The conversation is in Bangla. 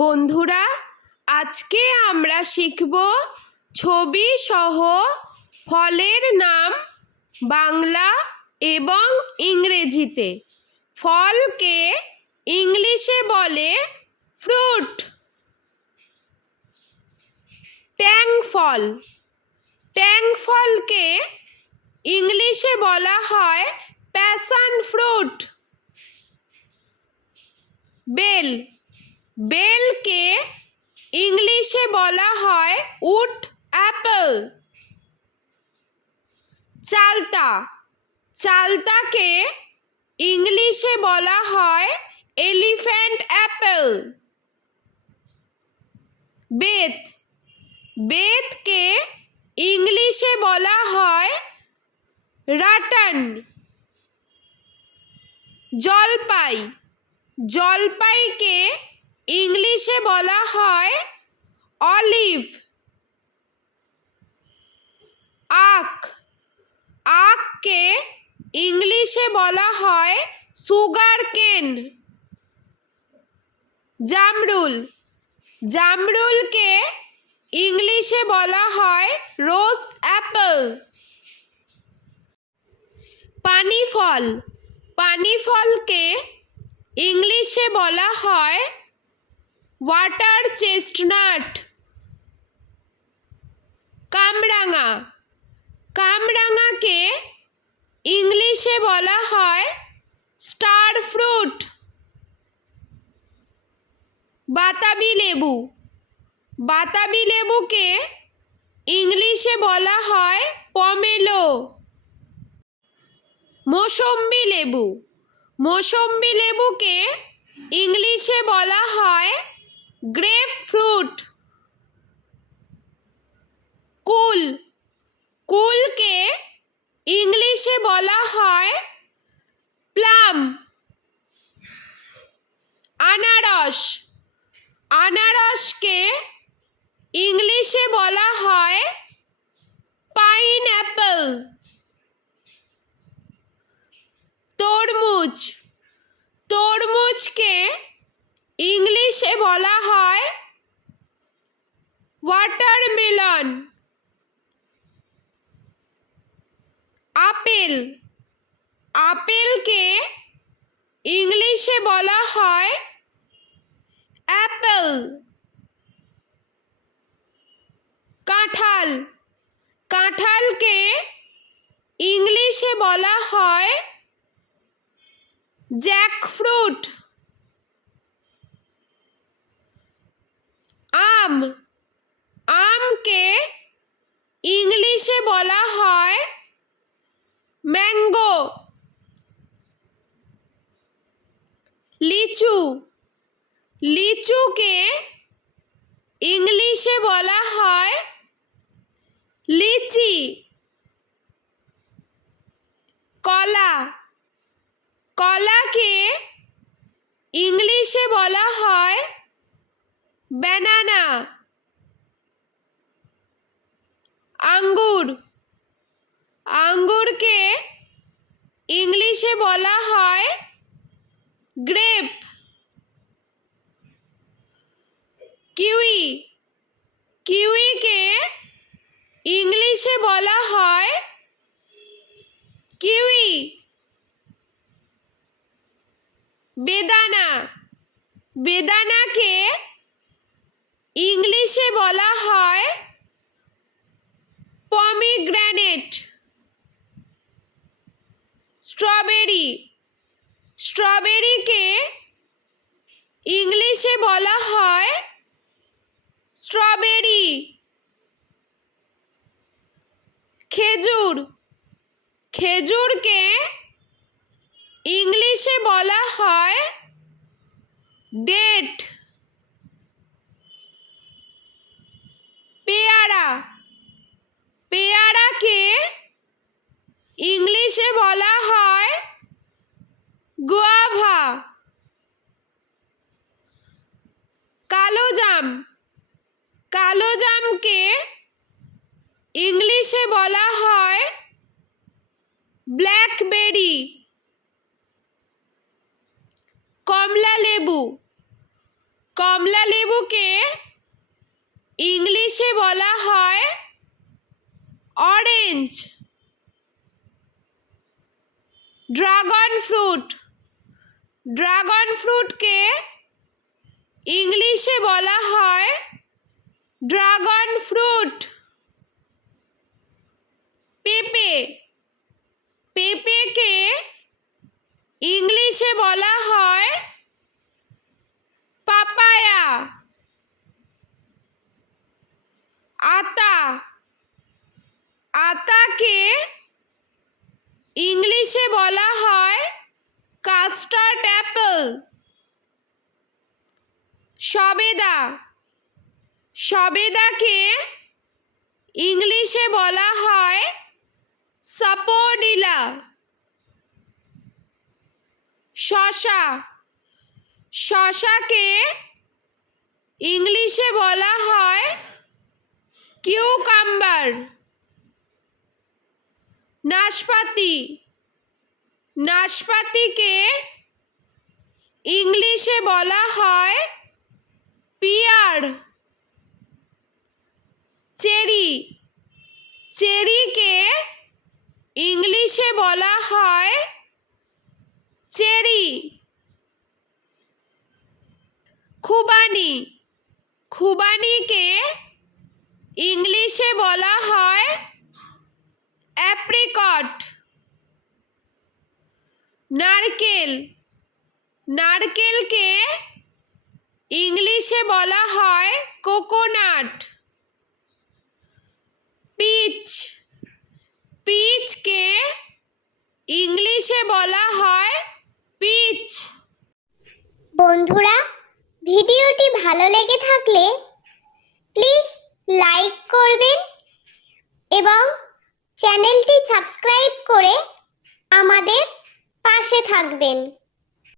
বন্ধুরা আজকে আমরা শিখব ছবি সহ ফলের নাম বাংলা এবং ইংরেজিতে ফলকে ইংলিশে বলে ফ্রুট ট্যাং ফল ট্যাং ফলকে ইংলিশে বলা হয় প্যাশন ফ্রুট বেল বেলকে ইংলিশে বলা হয় উট অ্যাপল চালতা চালতাকে ইংলিশে বলা হয় এলিফ্যান্ট অ্যাপেল বেত বেতকে ইংলিশে বলা হয় রাটান জলপাই জলপাইকে ইংলিশে বলা হয় অলিভ আখ আখকে ইংলিশে বলা হয় সুগার কেন জামরুল জামরুলকে ইংলিশে বলা হয় রোজ অ্যাপল পানি ফল পানি ফলকে ইংলিশে বলা হয় ওয়াটার চেস্টনাট কামরাঙা কামরাঙাকে ইংলিশে বলা হয় স্টার ফ্রুট বাতাবি লেবু বাতাবি লেবুকে ইংলিশে বলা হয় পমেলো মোসম্বি লেবু মোসম্বি লেবুকে ইংলিশে বলা গ্রেপ ফ্রুট কুল কুলকে ইংলিশে বলা হয় প্লাম আনারস আনারসকে ইংলিশে বলা হয় পাইন অ্যাপল তরমুজ তরমুজকে ইংলিশে বলা হয় ওয়াটারমেলন আপেল আপেলকে ইংলিশে বলা হয় অ্যাপেল কাঁঠাল কাঁঠালকে ইংলিশে বলা হয় জ্যাকফ্রুট আম আমকে ইংলিশে বলা হয় ম্যাঙ্গো লিচু লিচুকে ইংলিশে বলা হয় লিচি কলা কলাকে ইংলিশে বলা হয় ব্যানানা আঙ্গুর আঙ্গুরকে ইংলিশে বলা হয় গ্রেপ কিউই কিউইকে ইংলিশে বলা হয় কিউই বেদানা বেদানাকে ইংলিশে বলা হয় পমিগ্রানেট স্ট্রবেরি স্ট্রবেরিকে ইংলিশে বলা হয় স্ট্রবেরি খেজুর খেজুরকে ইংলিশে বলা হয় ডেট কালো জাম কালো জামকে ইংলিশে বলা হয় ব্ল্যাকবেরি কমলা লেবু কমলা লেবুকে ইংলিশে বলা হয় অরেঞ্জ ড্রাগন ফ্রুট ড্রাগন ফ্রুটকে ইংলিশে বলা হয় ড্রাগন ফ্রুট পেঁপে পেঁপেকে ইংলিশে বলা হয় পাপায়া আতা আতাকে ইংলিশে বলা হয় কাস্টার্ড অ্যাপল সবেদা সবেদাকে ইংলিশে বলা হয় সাপোডিলা শশা শশাকে ইংলিশে বলা হয় কিউকাম্বার নাশপাতি নাশপাতিকে ইংলিশে বলা হয় পিয়ার চেরি চেরিকে ইংলিশে বলা হয় চেরি খুবানি খুবানিকে ইংলিশে বলা হয় অ্যাপ্রিকট নারকেল নারকেলকে ইংলিশে বলা হয় কোকোনাট পিচ পিচকে ইংলিশে বলা হয় পিচ বন্ধুরা ভিডিওটি ভালো লেগে থাকলে প্লিজ লাইক করবেন এবং চ্যানেলটি সাবস্ক্রাইব করে আমাদের পাশে থাকবেন